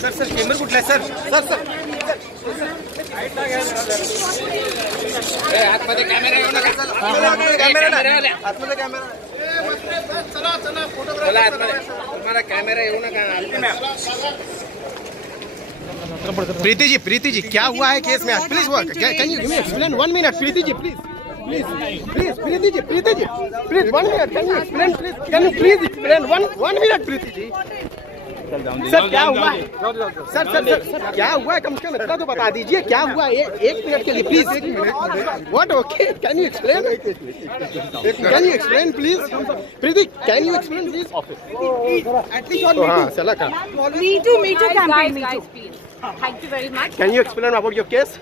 Sir sir chamber कुठला आहे sir sir sir आतमध्ये कॅमेरा येऊ नका आतमध्ये कॅमेरा चला चला फोटो चला आतमध्ये तुम्हाला कॅमेरा येऊ नका प्रीति जी क्या हुआ है केस में आज please can you give me explain 1 minute Preeti ji please Preeti ji please 1 minute can you explain please can you please explain 1 minute Preeti ji sir क्या हुआ है सर क्या हुआ है कम से कम इतना तो बता दीजिए क्या हुआ है 1 मिनट के लिए please what okay can you explain please Preeti can you explain please at least हाँ चला का Me too campaign. Guys, please. Thank you very much. Can you explain about your case?